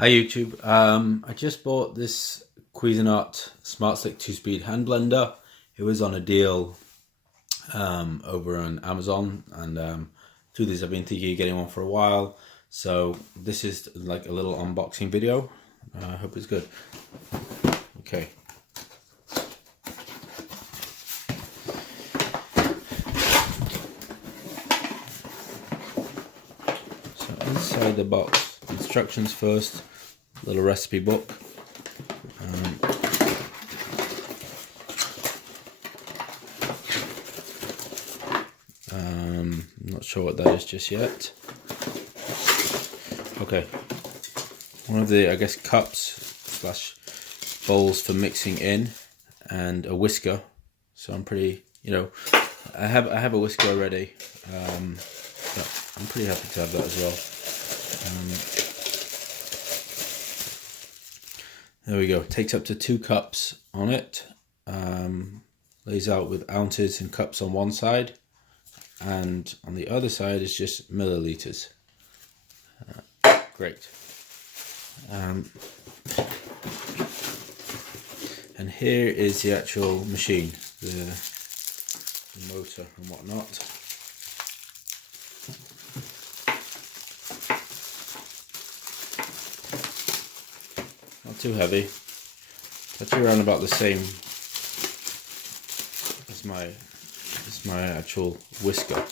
Hi YouTube. I just bought this Cuisinart Smart Slick 2-speed hand blender. It was on a deal over on Amazon, and through this I've been thinking of getting one for a while. So this is like a little unboxing video. I hope it's good. Okay. So inside the box, instructions first. Little recipe book. Not sure what that is just yet. Okay, one of the, I guess, cups slash bowls for mixing in, and a whisker. So I'm pretty, I have a whisker already, but I'm pretty happy to have that as well. There we go. Takes up to 2 cups on it. Lays out with ounces and cups on one side, and on the other side is just milliliters. Great. And here is the actual machine, the motor and whatnot. Not too heavy. It's actually around about the same as my actual whisker.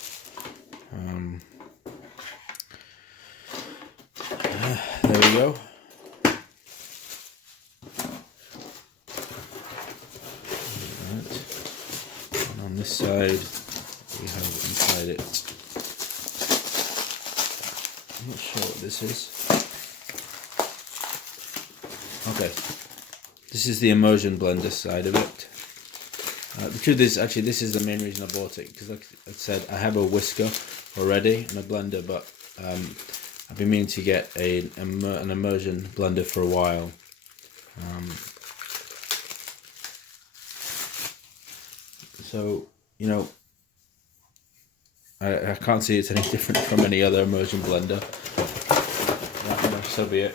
There we go. Right. And on this side we have inside it, I'm not sure what this is. Okay, this is the immersion blender side of it. The truth is, actually, this is the main reason I bought it, because like I said, I have a whisker already and a blender, but I've been meaning to get an immersion blender for a while. So, I can't see it's any different from any other immersion blender. So be it.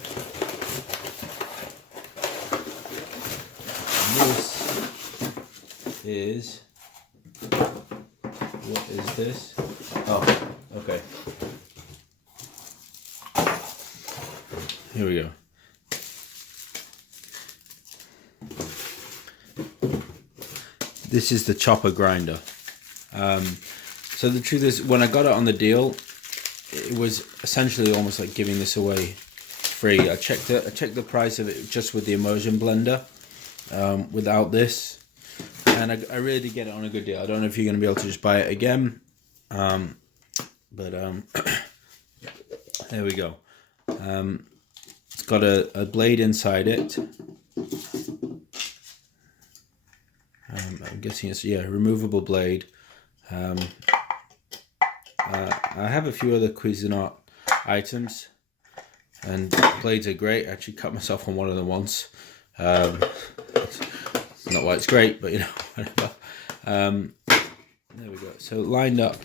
What is this? Oh, okay. Here we go. This is the chopper grinder. So the truth is, when I got it on the deal, it was essentially almost like giving this away free. I checked the price of it just with the immersion blender, without this. And I really did get it on a good deal. I don't know if you're going to be able to just buy it again. But there we go. It's got a blade inside it. I'm guessing it's, yeah, removable blade. I have a few other Cuisinart items, and blades are great. I actually cut myself on one of them once. It's not why it's great, but whatever. There we go. So lined up,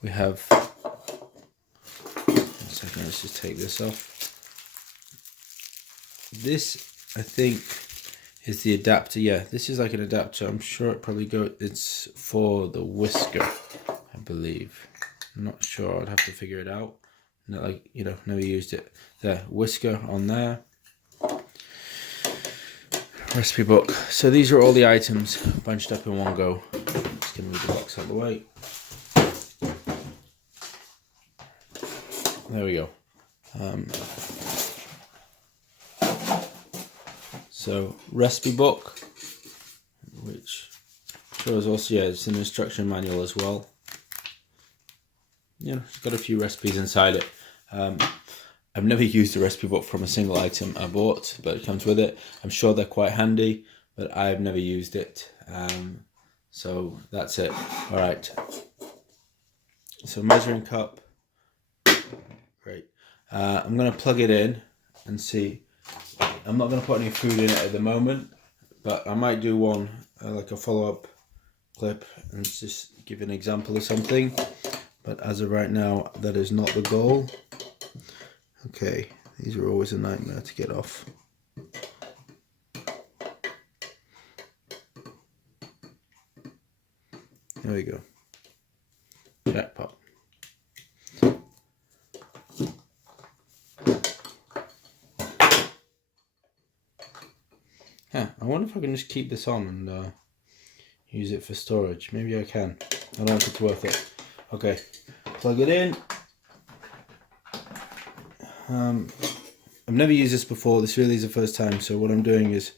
we have. One second, let's just take this off. This, I think, is the adapter. Yeah, this is like an adapter. I'm sure it's for the whisker, I believe. I'm not sure. I'd have to figure it out. Never used it. There, whisker on there. Recipe book. So these are all the items bunched up in one go. Just gonna move the box out of the way. There we go. So recipe book, which shows also, yeah, it's an instruction manual as well. It's got a few recipes inside it. I've never used a recipe book from a single item I bought, but it comes with it. I'm sure they're quite handy, but I've never used it. So that's it. All right. So measuring cup. Great. I'm going to plug it in and see. I'm not going to put any food in it at the moment, but I might do one, like a follow-up clip, and just give an example of something. But as of right now, that is not the goal. Okay, These are always a nightmare to get off. There we go. Jackpot. Yeah, I wonder if I can just keep this on and use it for storage. Maybe I can. I don't know if it's worth it. Okay, plug it in. I've never used this before. This really is the first time. So what I'm doing is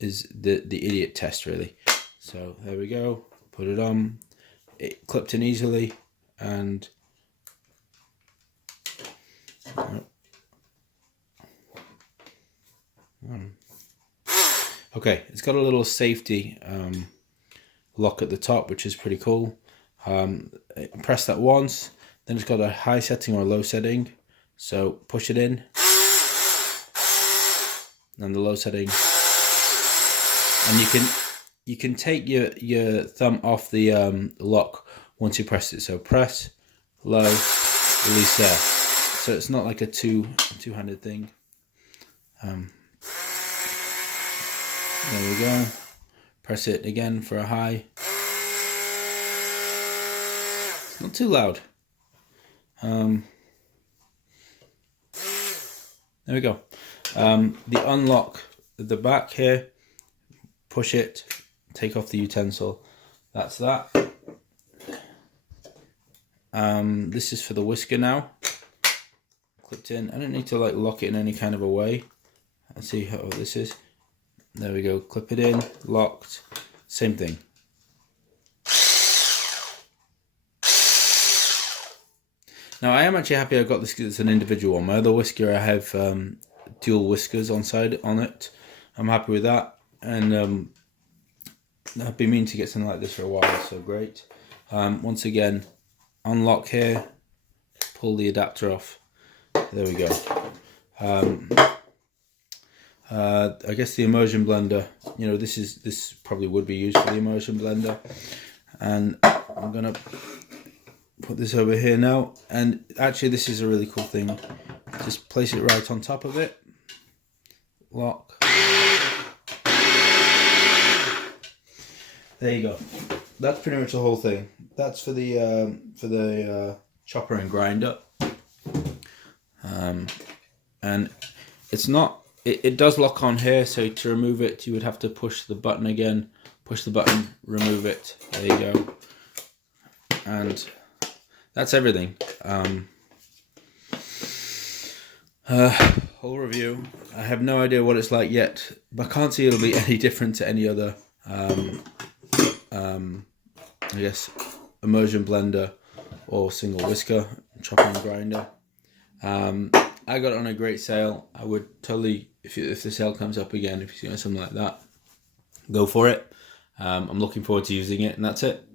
the idiot test really. So there we go. Put it on. It clipped in easily, and okay, it's got a little safety lock at the top, which is pretty cool. Press that once, then it's got a high setting or a low setting. So push it in, and the low setting, and you can take your thumb off the lock once you press it. So press, low, release there. So it's not like a two-handed thing. There we go. Press it again for a high. It's not too loud. There we go. The unlock at the back here, push it, take off the utensil. That's that. This is for the whisker now. Clipped in. I don't need to like lock it in any kind of a way. Let's see how this is. There we go. Clip it in, locked. Same thing. Now I am actually happy I got this because it's an individual one. My other whisker I have dual whiskers on it. I'm happy with that, and I've been meaning to get something like this for a while, so great. Once again, unlock here, pull the adapter off. There we go. I guess the immersion blender, you know, this probably would be used for the immersion blender, and I'm gonna put this over here now. And actually this is a really cool thing. Just place it right on top of it, lock. There you go. That's pretty much the whole thing. That's for the chopper and grinder. And it's not. It does lock on here, so to remove it, you would have to push the button again. Push the button, remove it. There you go. And that's everything. Whole review. I have no idea what it's like yet, but I can't see it'll be any different to any other. I guess immersion blender or single whisker, chopper and grinder. I got it on a great sale. I would totally, if the sale comes up again, if you see something like that, go for it. I'm looking forward to using it, and that's it.